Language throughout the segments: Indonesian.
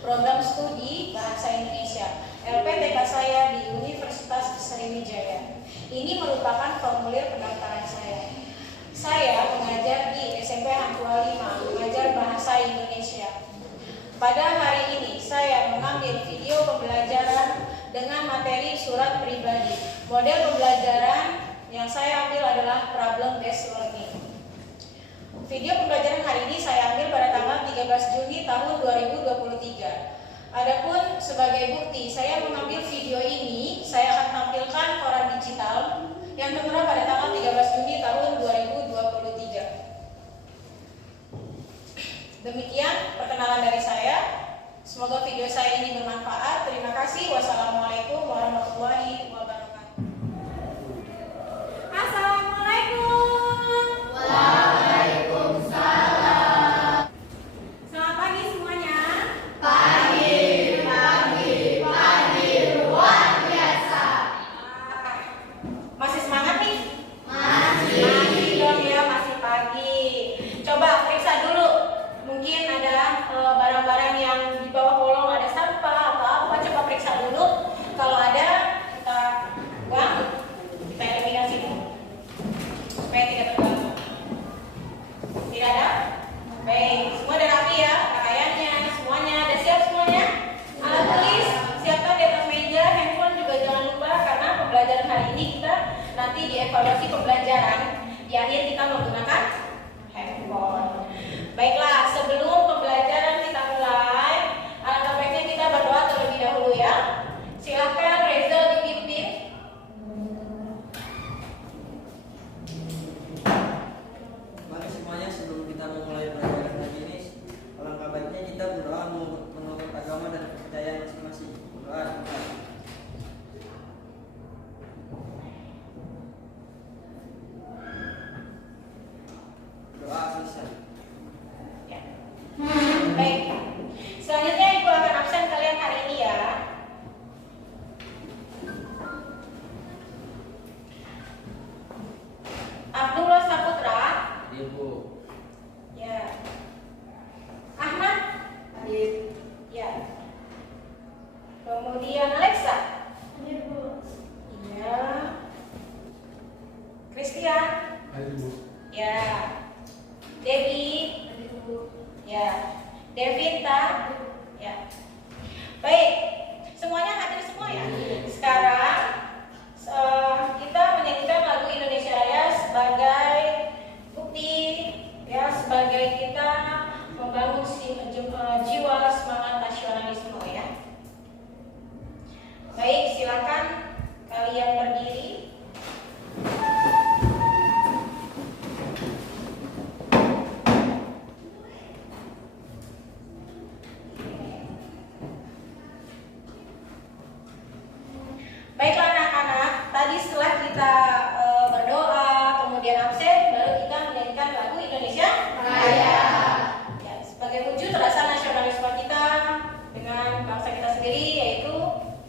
Program Studi Bahasa Indonesia LPTK saya di Universitas Sriwijaya. Ini merupakan formulir pendaftaran saya. Saya mengajar di SMP Hangtua 5, mengajar Bahasa Indonesia. Pada hari ini saya mengambil video pembelajaran dengan materi surat pribadi. Model pembelajaran yang saya ambil adalah problem based learning. Video pembelajaran hari ini saya ambil pada tanggal 13 Juni tahun 2023. Adapun sebagai bukti saya mengambil video ini, saya akan tampilkan koran digital yang tertera pada tanggal 13 Juni tahun 2023. Demikian perkenalan dari saya. Semoga video saya ini bermanfaat. Terima kasih. Wassalamualaikum warahmatullahi wabarakatuh. Assalamualaikum. Waalaikumsalam. Selamat pagi semuanya. Pagi luar biasa. Masih semangat nih? Masih. Masih dong ya, masih pagi. Coba periksa dulu. Mungkin ada barang-barang yang di bawah kolong, ada sampah atau apa. Coba periksa dulu. Kalau ada, kita buang, kita eliminasi dulu supaya tidak terganggu. Tidak ada? Baik, semua ada rapi ya, pakaiannya, semuanya ada siap semuanya. Alat tulis siapkan di atas meja, handphone juga jangan lupa karena pembelajaran hari ini kita nanti dievaluasi pembelajaran. Di akhir kita menggunakan handphone. Baiklah, sebelum pembelajaran kita mulai, alangkah baiknya kita berdoa terlebih dahulu ya. Silakan Reza dipimpin. Mari semuanya, sebelum kita memulai pelajaran hari ini, alangkah baiknya kita berdoa menurut agama dan kepercayaan masing-masing. Berdoa. Doa selesai. Ya. Baik. Selanjutnya Ibu akan absen kalian hari ini ya. Abdullah Saputra. Ibu. Ya. Ahmad. Hadir. Ya. Kemudian Alexa. Hadir, Bu. Ya. Christian. Hadir, Bu. Ya. Debbie. Hadir, Bu. Ya. Devinta. Ya. Baik. Semuanya hadir semua ya. Sekarang kita menyanyikan lagu Indonesia Raya sebagai bukti ya, sebagai kita membangun jiwa semangat nasionalisme ya. Baik, silakan kalian berdiri. Baiklah anak-anak, tadi setelah kita berdoa, kemudian absen, baru kita menyanyikan lagu Indonesia Raya. Ya, sebagai wujud rasa nasionalisme kita dengan bangsa kita sendiri, yaitu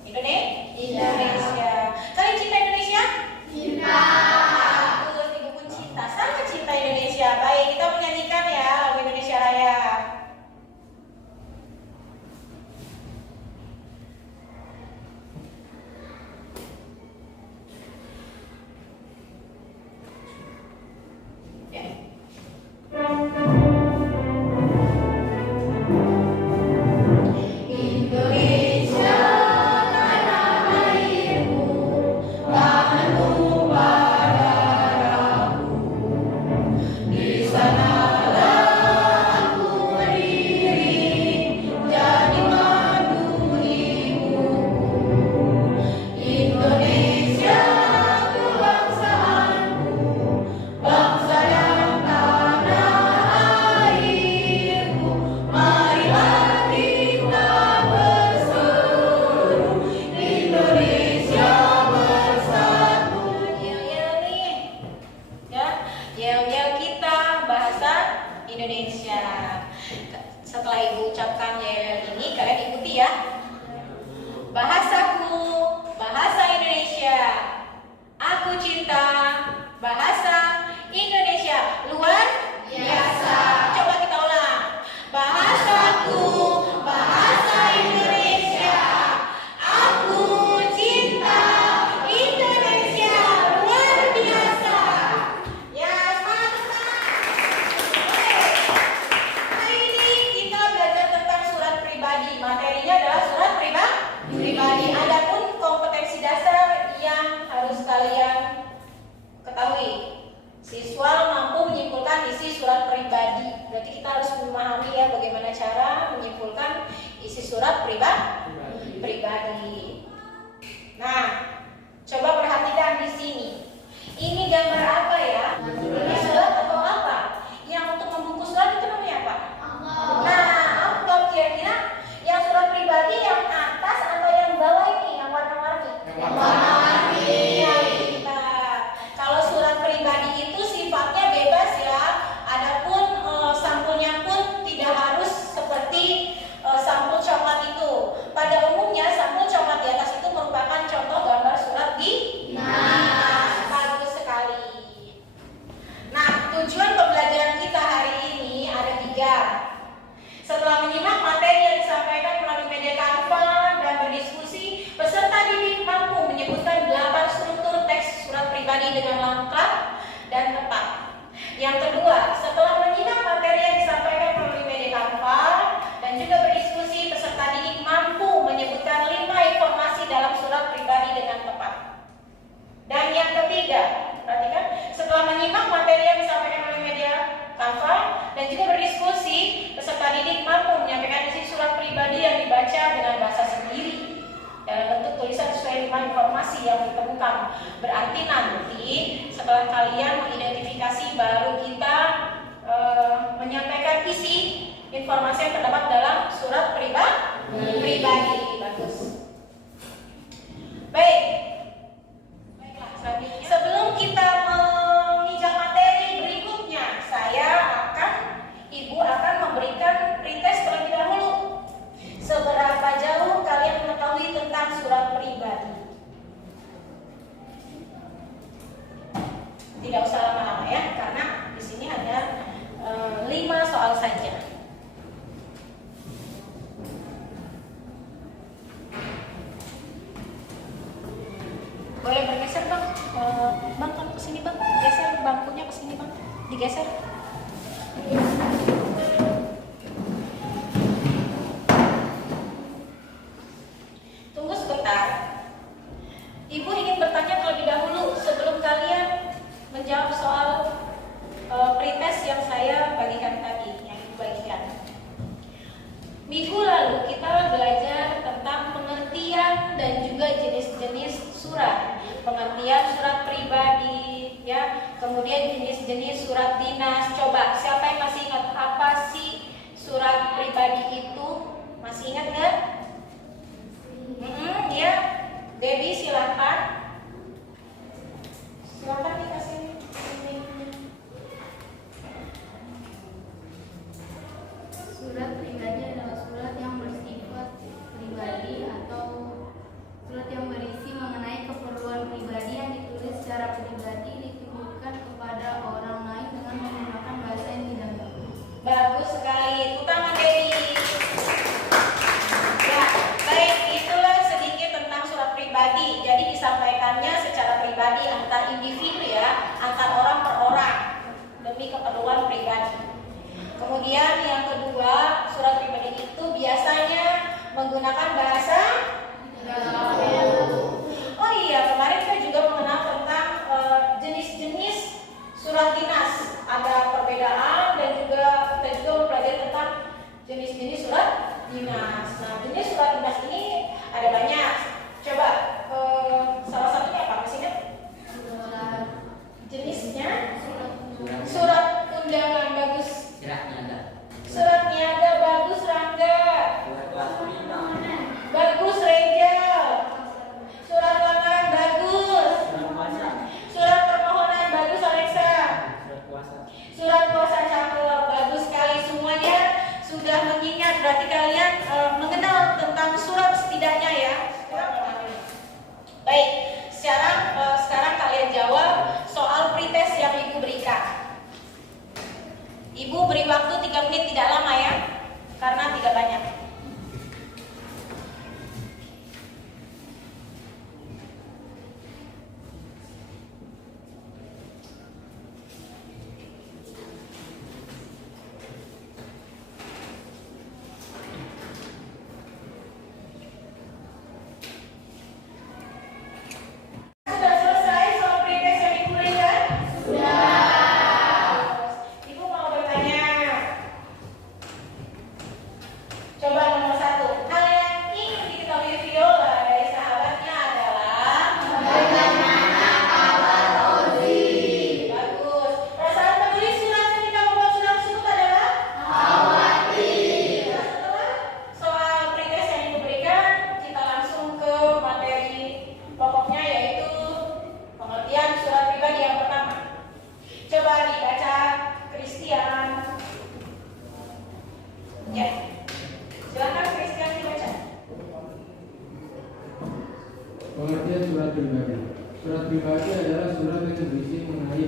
Indonesia. Kalian cinta Indonesia? Cinta. Bagus, Ibu pun cinta, sangat cinta Indonesia. Baik, kita menyanyikan ya lagu Indonesia Raya. Ya. Indonesia tanah airku, tahan tumpah darahku. Di sanalah aku berdiri, jadi mandu ibuku. Indonesia kebangsaanku, bangsa yang tanah airku. Marilah kita berseru, Indonesia bersatu. Yel-yel nih. Ya, yel-yel kita bahasa Indonesia. Setelah Ibu ucapkan yel-yel ini, kalian ikuti ya. Bahasaku, bahasa Indonesia. Aku cinta bahasa Indonesia. Luar biasa. surat pribadi. Nah, coba perhatikan di sini. Ini gambar apa ya? Ini surat atau apa? Yang untuk membungkus surat itu namanya apa? Nah, amplop kira-kira yang surat pribadi yang atas atau yang bawah ini yang warna-warni? Yang warna-warni. Iya, kalau surat pribadi itu sifatnya bebas ya. Adapun sampulnya pun tidak harus seperti sampul coklat itu. Pada umumnya sampul coklat di atas itu merupakan contoh gambar surat dinas. Bagus sekali. Nah, tujuan pembelajaran kita hari ini ada 3. Setelah menyimak materi yang disampaikan melalui media Canva dan berdiskusi, peserta didik mampu menyebutkan 8 struktur teks surat pribadi dengan lengkap dan tepat. Yang kedua, setelah menyimak materi yang disampaikan melalui media Canva dan juga berdiskusi, peserta didik mampu menyebutkan 5 informasi dalam surat pribadi dengan tepat. Dan yang ketiga, perhatikan, setelah menyimak materi yang disampaikan melalui media Canva dan juga berdiskusi, peserta didik mampu menyampaikan isi surat pribadi yang dibaca dengan bahasa sendiri dalam bentuk tulisan sesuai 5 informasi yang ditemukan. Berarti nanti setelah kalian mengidentifikasi, baru kita menyampaikan isi informasi yang terdapat dalam surat pribadi. Bagus. Baik. Baiklah, selanjutnya sebelum kita menginjak materi berikutnya, Ibu akan memberikan pretest terlebih dahulu. Seberapa jauh kalian mengetahui tentang surat pribadi? Tidak usah lama-lama ya, karena di sini hanya 5 soal saja. Boleh bergeser bang, bang kamu kesini bang, geser bangkunya kesini bang, digeser. Tunggu sebentar. Ibu ingin bertanya terlebih dahulu sebelum kalian menjawab soal pretest yang saya bagikan tadi, yang Ibu bagikan. Minggu lalu kita belajar tentang pengertian dan juga jenis-jenis surat. Pengertian surat pribadi, ya, kemudian jenis-jenis surat dinas. Coba siapa yang masih ingat apa sih surat pribadi itu? Masih ingat nggak? Ya, Debbie silakan. Silakan dikasih linknya. Surat pribadi adalah surat yang bersifat pribadi atau surat yang berisi mengenai keperluan pribadi yang ditulis secara pribadi ditujukan kepada orang lain dengan menggunakan bahasa yang tidak baku. Bagus sekali, tepuk tangan Debbie. Ya, baik, itulah sedikit tentang surat pribadi. Jadi disampaikannya secara pribadi antar individu ya, antar orang per orang demi keperluan pribadi. Kemudian yang kedua, surat pribadi itu biasanya menggunakan bahasa. Oh iya, kemarin saya juga mengenal tentang jenis-jenis surat dinas. Ada perbedaan dan juga kita juga mempelajari tentang jenis-jenis surat dinas. Nah, jenis surat dinas ini ada banyak. Coba salah satunya apa sih? Jenisnya surat undangan. Bagus. Surat niaga. Bagus Rangga. Bagus Rejal. Surat lamaran. Bagus. Surat permohonan. Bagus Alexa. Surat kuasa cakep. Bagus sekali, semuanya sudah mengingat. Berarti kalian mengenal tentang surat setidaknya ya.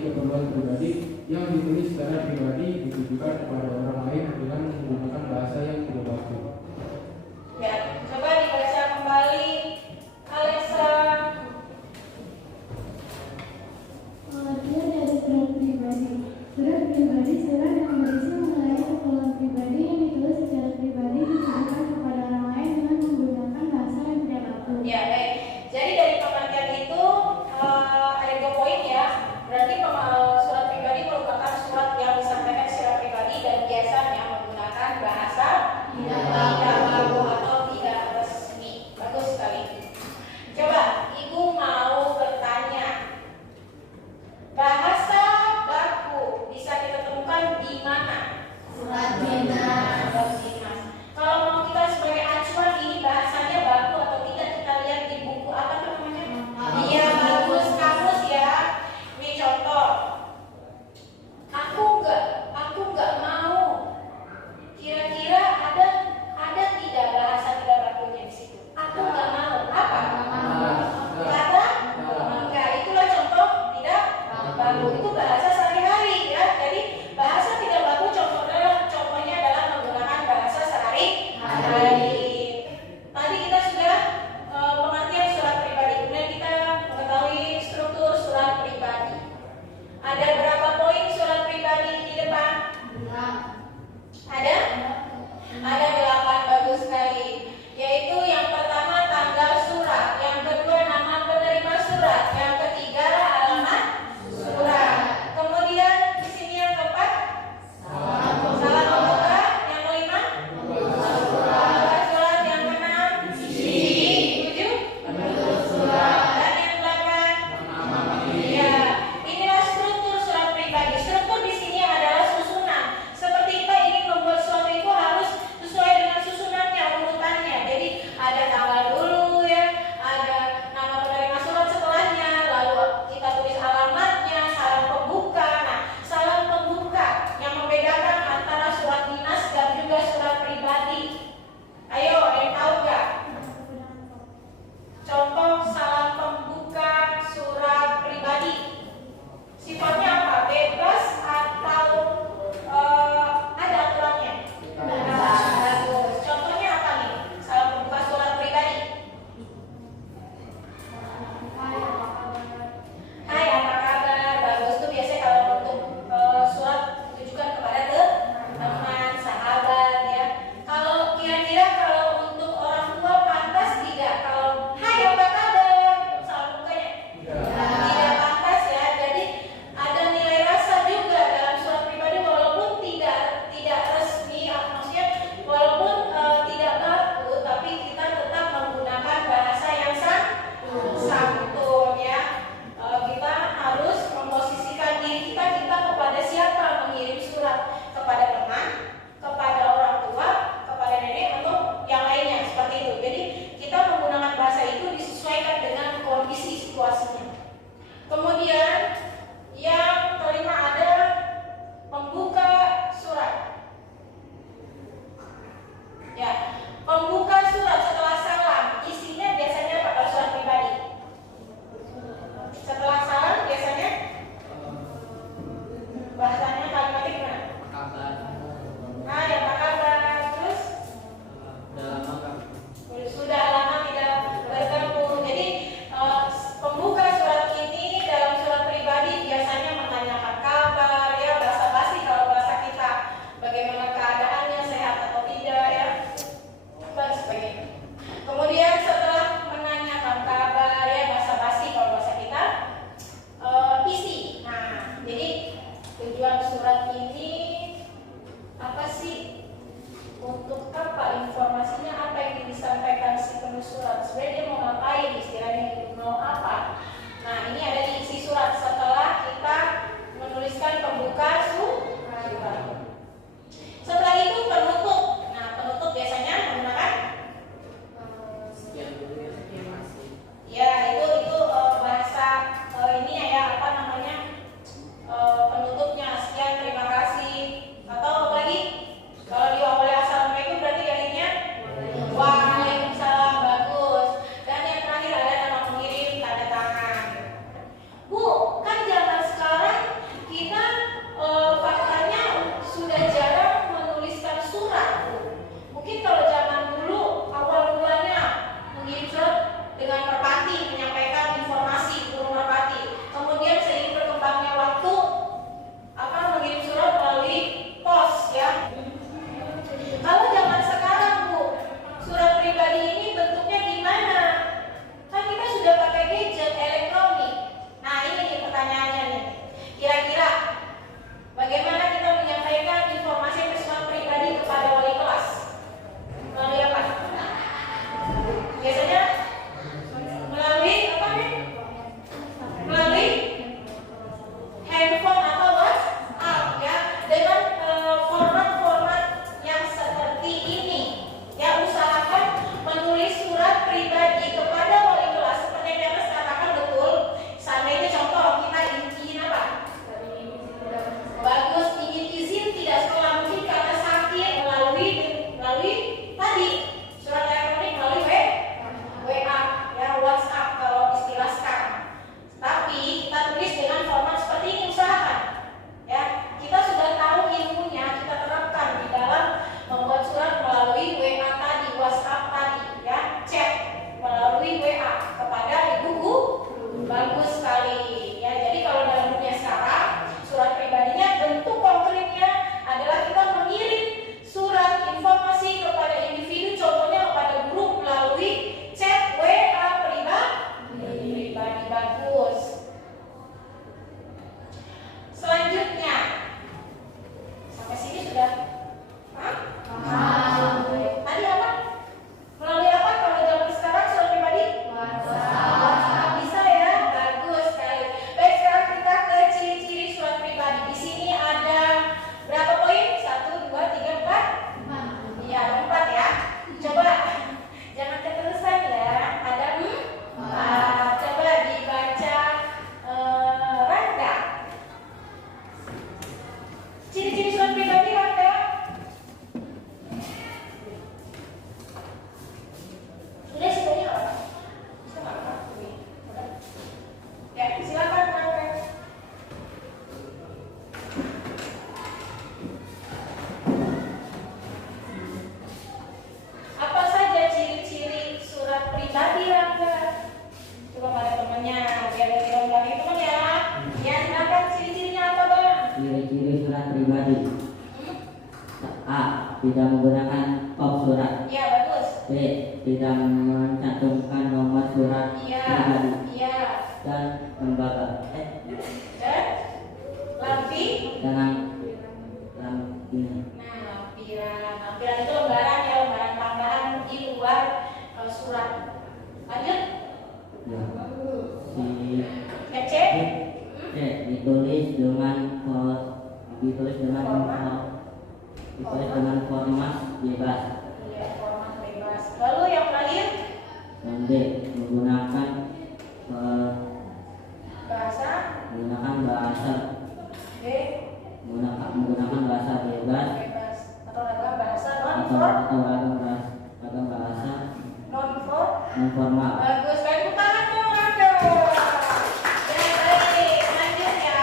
keperluan pribadi yang ditulis secara pribadi ditujukan kepada orang lain dengan menggunakan bahasa yang tidak baku. Ya, coba dibaca kembali, Alexa. Pengertian dari surat pribadi. Surat pribadi surat yang berisi mengenai keperluan pribadi yang ditulis secara pribadi ditujukan kepada orang lain dengan menggunakan bahasa yang tidak baku. Ya, baik. Jadi dari pengertian itu ada 2 poin ya. Berarti surat pribadi merupakan surat yang disampaikan secara pribadi dan biasanya menggunakan bahasa tidak baku atau tidak resmi. Bagus sekali. Coba, Ibu mau bertanya. Bahasa baku bisa kita temukan di mana? Surat dinas. Surat dinas. Kalau mau kita sebagai acuan ini bahasanya baku atau tidak, kita lihat di buku apa tuh namanya? Iya, bagus kamus ya. Ini contoh. Aku nggak mau. Kira-kira ada tidak bahasa tidak bakunya di situ? Aku nggak mau. Apa? Kata? Enggak. Itulah contoh tidak baku. Itu bahasa sehari-hari ya. Jadi bahasa tidak baku contohnya adalah menggunakan bahasa sehari-hari. Tadi kita sudah pengertian surat pribadi. Kemudian kita mengetahui struktur surat pribadi. Ada berapa poin surat pribadi di depan? Ada? Ada 8, bagus sekali. Yaitu yang pertama tanggal surat, yang kedua nama penerima surat, yang ketiga alamat surat. Kemudian di sini yang keempat salah pembuka, yang kelima pembuka surat, yang keenam tujuh dan yang 8 ya. Inilah struktur surat pribadi. Struktur di sini adalah susunan. Seperti kita ingin membuat sesuatu itu harus sesuai dengan susunannya, urutannya. Jadi ada tanggal dulu ya, ada nama penerima surat setelahnya, lalu kita tulis alamatnya, salam pembuka. Nah, salam pembuka yang membedakan antara surat dinas dan juga surat pribadi. Ayo, ada yang tahu nggak? Contoh salam pembuka surat pribadi. Sifatnya apa? Bebas atau ada aturannya? Bagus. Contohnya apa nih? Salam pembuka surat pribadi. Hai, apa kabar? Bagus tuh biasanya kalau untuk surat ditujukan kepada teman, sahabat ya. Kalau kira-kira kalau untuk orang tua pantas tidak? Kalau hai apa kabar? Salam pembukanya? Tidak pantas ya. Jadi ada nilai rasa juga dalam surat pribadi walaupun tidak resmi, maksudnya walaupun tidak baku, tapi kita tetap menggunakan bahasa yang santun ya. Kita harus memposisikan diri kita kepada siapa mengirim surat, kepada teman, kepada orang tua, kepada nenek atau yang lainnya seperti itu. Jadi kita menggunakan bahasa itu disesuaikan dengan kondisi situasinya. Kemudian yang kelima ada pembuka surat. Ya, pembuka surat setelah salam isinya biasanya apa kalau surat pribadi? Setelah salam biasanya bahasanya kalimatnya gimana? Hai, apa kabar? Terus sudah lama tidak bertemu. Jadi pembuka surat ini dalam surat pribadi biasanya menanyakan kabar ya, basa-basi kalau bahasa kita, bagaimana keadaannya, sehat atau tidak ya, dan sebagainya. Kemudian setelah menanyakan kabar ya, basa-basi kalau bahasa kita, isi. Nah, jadi tujuan surat ini apa sih? Untuk apa informasinya, apa yang disampaikan si penulis surat? Sebenarnya dia mau ngapain istilahnya gitu, mau apa? Nah, ini ada di isi surat setelah kita menuliskan pembuka surat. Setelah itu penutup. Nah, penutup biasanya menggunakan ya itu bahasa ini ya, apa namanya, penutupnya sekian, terima kasih, atau apa lagi? Kalau diawali assalamualaikum berarti akhirnya waalaikumsalam, bagus. Dan yang terakhir ada nama pengirim, tanda tangan. tidak menggunakan kop surat. Iya, bagus. B. Tidak mencantumkan nomor surat Iya, pribadi iya. dan lembaga. Dan lampi. Dengan lampiran. Nah, lampiran. Lampiran itu lembaran ya, lembaran tambahan di luar surat. Lanjut. Ya. Si C. C. Ditulis dengan format bebas. Iya, format bebas. Lalu yang terakhir Dan D. Menggunakan bahasa. bahasa D. menggunakan bahasa bebas Bebas atau ragam bahasa atau ragam bahasa non non-formal. bagus, baik, tepuk tangan dong, Rando. Ya, baik, lanjut ya.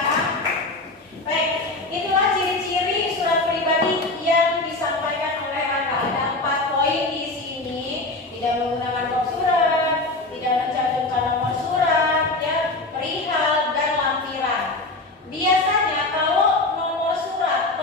Baik, itulah ciri-ciri surat pribadi yang disampaikan oleh Raka. Ada 4 poin di sini. Tidak menggunakan kop surat, tidak mencantumkan nomor surat, ya, perihal dan lampiran. Biasanya kalau nomor surat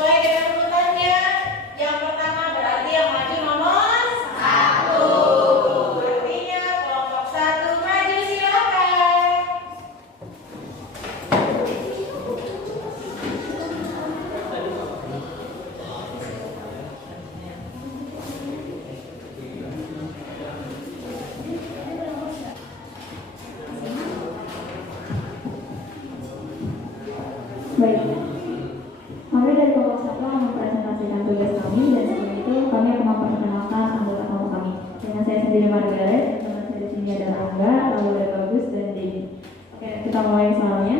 Sesuai dengan urutannya. Yang pertama berarti yang maju nomor 1. Artinya kelompok 1 maju, silakan. Baik, kami dari kelompok 1 akan mempresentasikan tugas kami dan setelah itu kami akan memperkenalkan anggota kelompok kami. Dengan saya sendiri Margaret, teman saya di sini ada Angga, lalu ada Bagus dan Denny. Oke, kita mulai soalnya.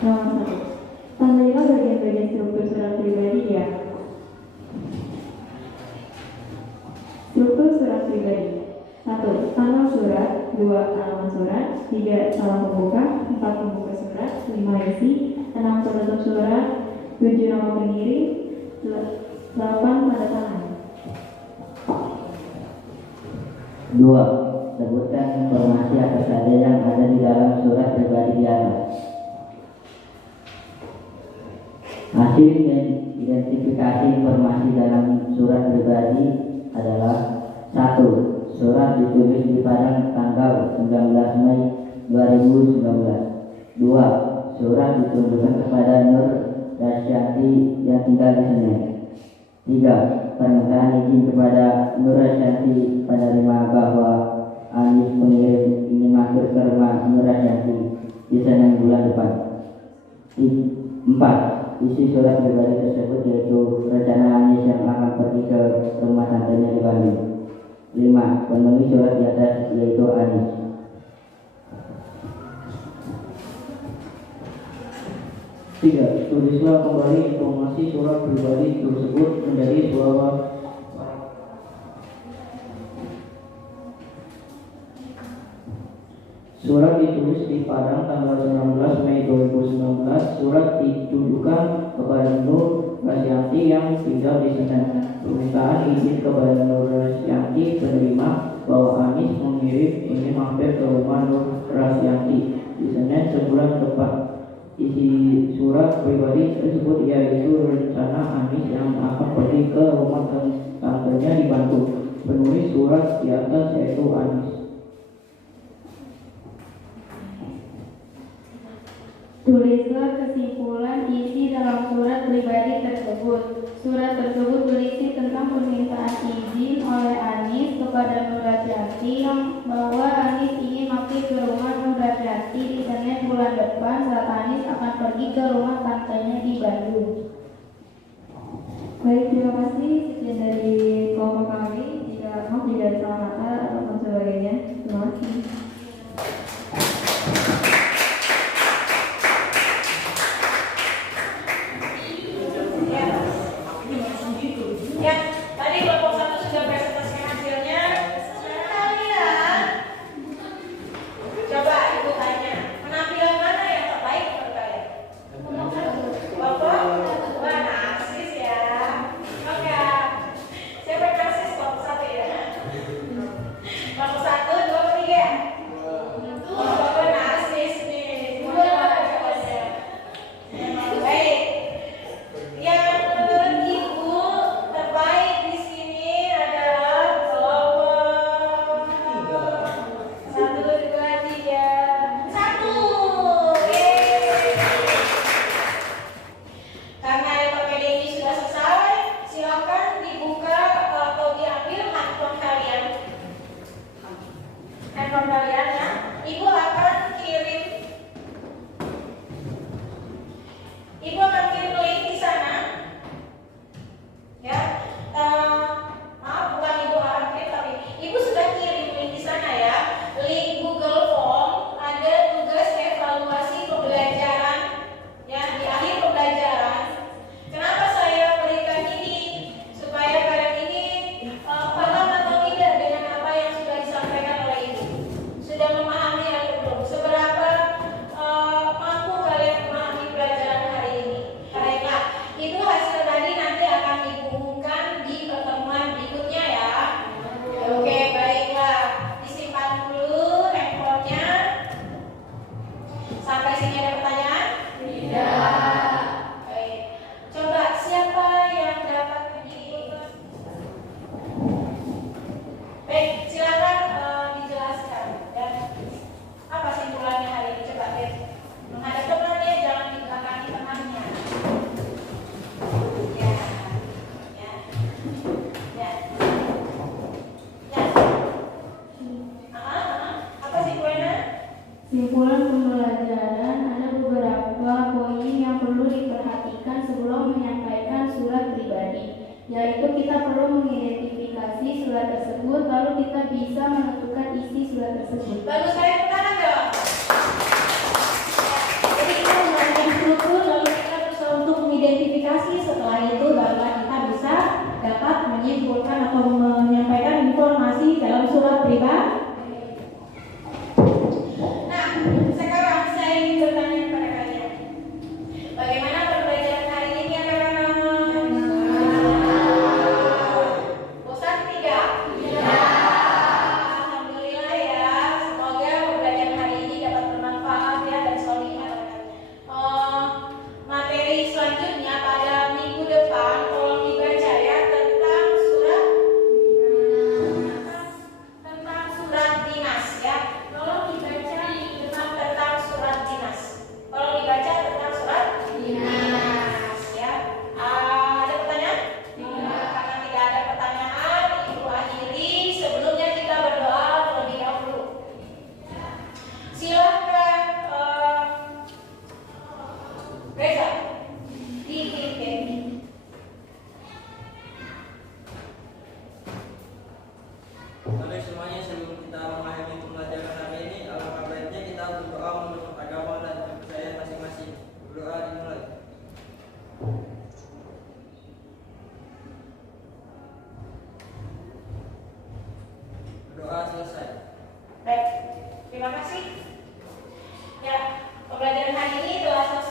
Nomor 1. Tandailah bagian-bagian struktur surat pribadi ya. Struktur surat pribadi. 1. Tanggal surat, 2. Alamat surat, 3. Salam pembuka, 4. Pembuka surat, 5. Isi, 6. Penutup surat, 7. Nama pengirim, 8. Tanda tangan. 2. Sebutkan informasi apa saja yang ada di dalam surat pribadi di atas. Hasil identifikasi informasi dalam surat pribadi adalah 1. Surat ditulis di Padang tanggal 19 Mei 2019. 2. Surat ditunjukkan kepada Nur Rasyanti yang tinggal di Senen. 3. Permintaan izin kepada Nur Rasyanti penerima bahwa Anis pengirim ingin mampir ke rumah Nur Rasyanti di Senen bulan depan. 4. Isi surat pribadi tersebut yaitu rencana Anis yang akan pergi ke rumah tantenya di Bandung. 5. Penulis surat di atas yaitu Anis. 3. Tulislah kembali informasi surat pribadi tersebut menjadi sebuah surat ditulis di Padang tanggal 19 Mei 2019. Surat ditujukan kepada Nur Rasyanti yang tinggal di Senen. Permintaan izin kepada Nur Rasyanti penerima bahwa Anis mengirim ingin mampir ke rumah Nur Rasyanti di Senen sebulan depan. Isi surat pribadi tersebut yaitu rencana Anis yang akan pergi ke rumah tantenya di Bandung. Penulis surat di atas yaitu Anis. Tulislah kesimpulan isi dalam surat pribadi tersebut. Surat tersebut berisi tentang permintaan izin oleh Anis kepada Nur Rasyanti bahwa Anis ingin mampir ke rumah Nur Rasyanti di Senin bulan depan saat Anis akan pergi ke rumah tantenya di Bandung. Baik, terima kasih. Sekian dari kelompok kami. Jika mau tidak ada salah kata ataupun sebagainya, terima kasih. Ya, tadi kelompok 1 sudah presentasikan hasilnya. Sekarang kalian coba ibu tanya, penampilan mana yang terbaik menurut kalian? Kelompok 1. Wah, narsis ya. Oke. Pawulo menyampaikan surat pribadi, yaitu kita perlu mengidentifikasi surat tersebut, lalu kita bisa menentukan isi surat tersebut. Lalu saya tekanan dong. Jadi kita menggunakan struktur, lalu kita berusaha untuk mengidentifikasi. Setelah itu barulah kita bisa dapat menyimpulkan atau menyampaikan informasi dalam surat pribadi. Nah, sekarang saya ingin bertanya kepada kalian, bagaimana pembelajaran hari ini anak-anak? Bosan tidak? Alhamdulillah ya. Semoga pembelajaran hari ini dapat bermanfaat ya, dan selalu ingat materi selanjutnya pada minggu depan tolong dibaca ya tentang surat dinas ya. Tolong dibaca tentang surat dinas. Tolong dibaca tentang surat dinas ya. Ada pertanyaan? Karena tidak ada pertanyaan, Ibu akhiri. Sebelumnya kita berdoa terlebih dahulu. Silakan Reza dipimpin. Oke semuanya, sebelum kita mengakhiri pembelajaran hari ini, alangkah baiknya kita berdoa menurut agama dan kepercayaan masing-masing. Berdoa dimulai. Berdoa selesai. Baik, terima kasih. Ya, pembelajaran hari ini telah selesai.